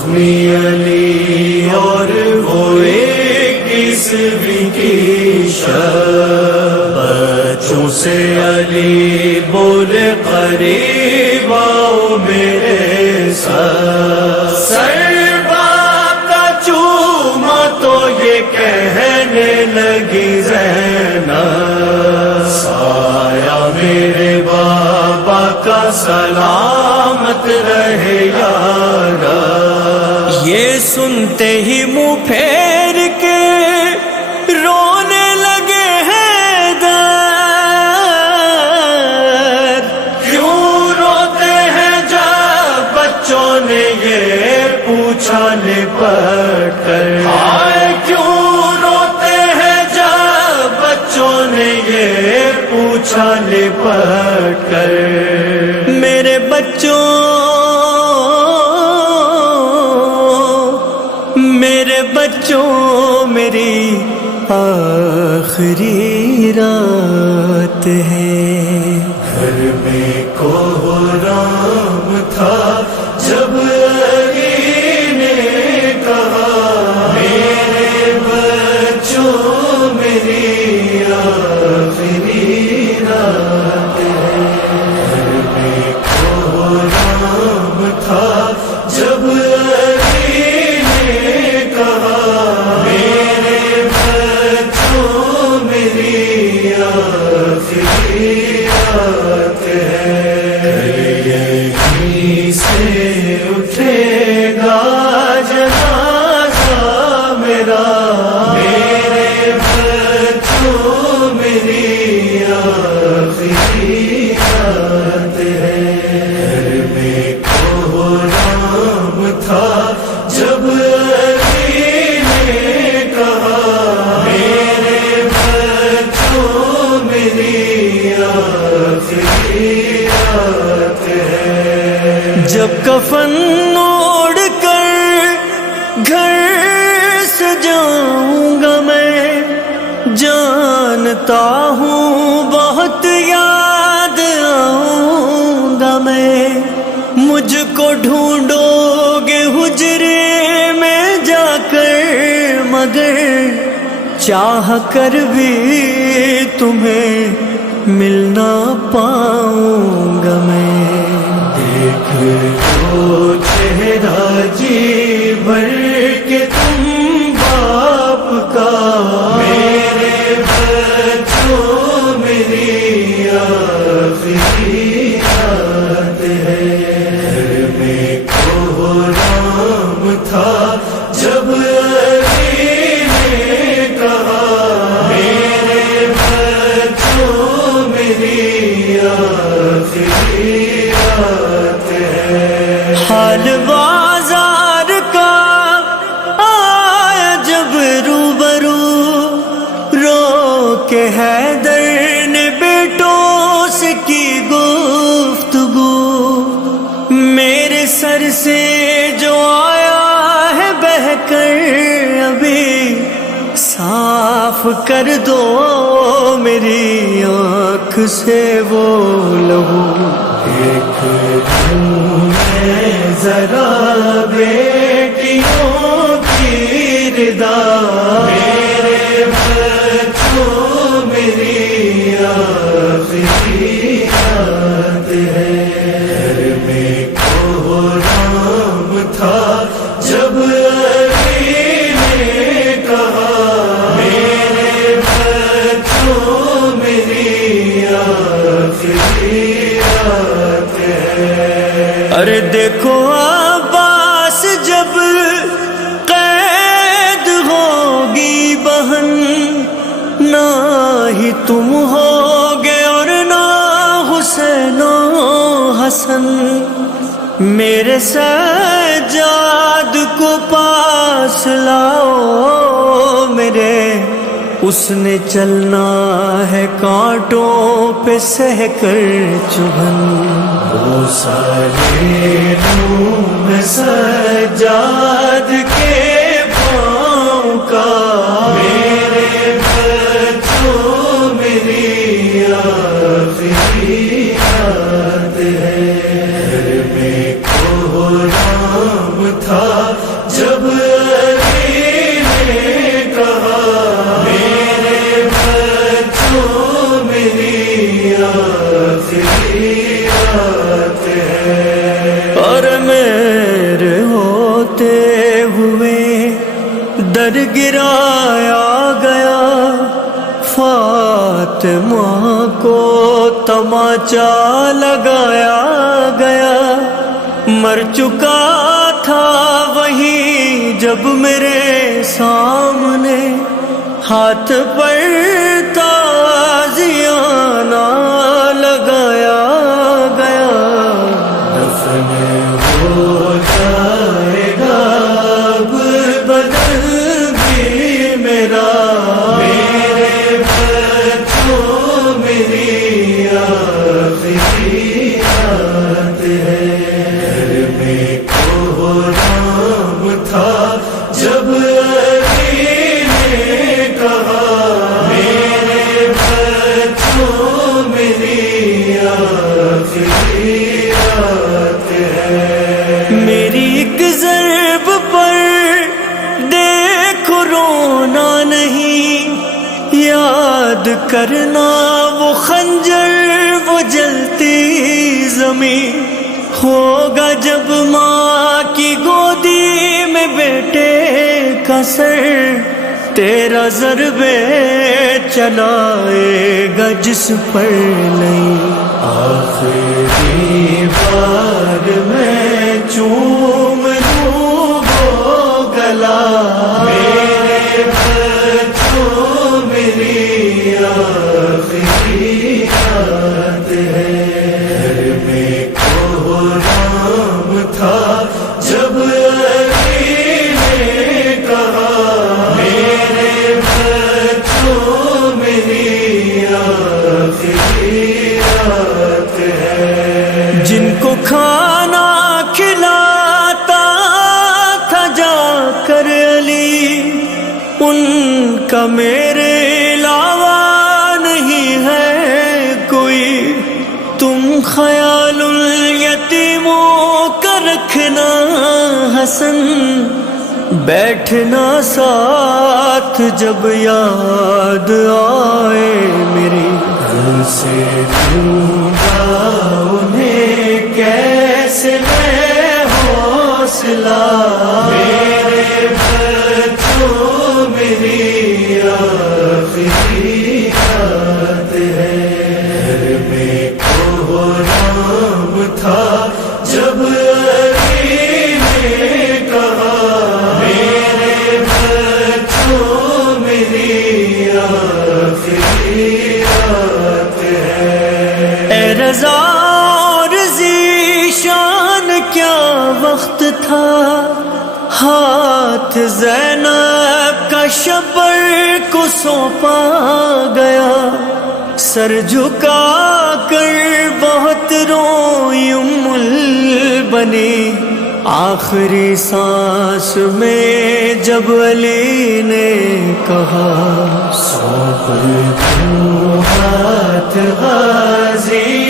زخمی علی اور وہ ایک عیسوی کی شب، بچوں سے علی بولے قریب آؤ میرے ساتھ، سر باپ کا چوما تو یہ کہنے لگی زینب، سایہ میرے بابا کا سلامت رہے یارا۔ یہ سنتے ہی منہ پھیر کے رونے لگے حیدر، کیوں روتے ہیں جب بچوں نے یہ پوچھا لپٹ کر، ہائے کیوں روتے ہیں جب بچوں نے یہ پوچھا لپٹ کر، میرے بچوں میری آخری رات ہے۔ گھر میں کوہرام تھا جب علی نے کہا میرے بچوں میری آخری رات ہے۔ گھر میں کوہرام تھا جب سے اٹھے گا جنازہ میرا، میرے بچوں میری آخری رات ہے۔ گھر میں کوہرام تھا جب علی نے کہا میرے بچوں میری آخری رات ہے۔ جب کفن اوڑھ کر گھر سے جاؤں گا میں، جانتا ہوں بہت یاد آؤں گا میں، مجھ کو ڈھونڈو گے حجرے میں جا کر، مگر چاہ کر بھی تمہیں مل نہ پاؤں گا میں۔ دیکھ لو چہرہ جی بھر کے تم باپ کا، میرے بچوں میری آخری رات ہے۔ گھر میں کوہرام تھا جب علی نے کہا میرے بچوں میری آخری رات ہے۔ حال بازار کا آیا جب روبرو، رو کے حیدر نے بیٹوں سے کی گفتگو، میرے سر سے جو آیا ہے بہہ کر ابھی، صاف کر دو میری آنکھ سے وہ لہو، دیکھ لوں میں ذرا بیٹیوں کی ردا، میرے بچوں میری آخری رات ہے۔ گھر میں کوہرام تھا جب علی نے کہا میرے بچوں میری آخری رات ہے۔ ارے دیکھو عباس جب قید ہوگی بہن، نہ ہی تم ہوگے اور نہ حسین و حسن، میرے سجاد کو پاس لاؤ میرے، اس نے چلنا ہے کانٹوں پہ سہ کر چبھن، وہ سارے نور سجاد کے پاؤں کا، میرے بچوں میری آخری رات ہے۔ گھر میں کوہرام تھا اندر گرایا گیا، فاطمہ کو تماچا لگایا گیا، مر چکا تھا وہی جب میرے سامنے، ہاتھ پر تازیانہ لگایا گیا۔ دفن ہو جائے گا اب بدن بھی میرا، میرے بچوں میری آخری رات ہے۔ گھر میں کوہرام تھا جب میری ایک ضرب پر دیکھو رونا نہیں، یاد کرنا وہ خنجر وہ جلتی زمین، ہوگا جب ماں کی گودی میں بیٹے کا سر، تیرا ضربے چلائے گا جس پر نہیں۔ آخری بار میں چوم لوں وہ گلا، میرے بچوں میری آخری رات ہے۔ گھر میں کوہرام تھا جب جن کو کھانا کھلاتا تھا جا کر علی، ان کا میرے علاوہ نہیں ہے کوئی، تم خیال الیتیموں کا رکھنا حسن، بیٹھنا ساتھ جب یاد آئے میری، گھر سے دوں گا انہیں کیسے میں حوصلہ، میرے بچوں میری آخری رات ہے۔ گھر میں کوہرام تھا جب رضا اور ذیشان کیا وقت تھا، ہاتھ زینب کا شبر کو سونپا گیا، سر جھکا کر بہت روئی ام البنی، آخری سانس میں جب علی نے کہا سونپ دوں ہاتھ غازی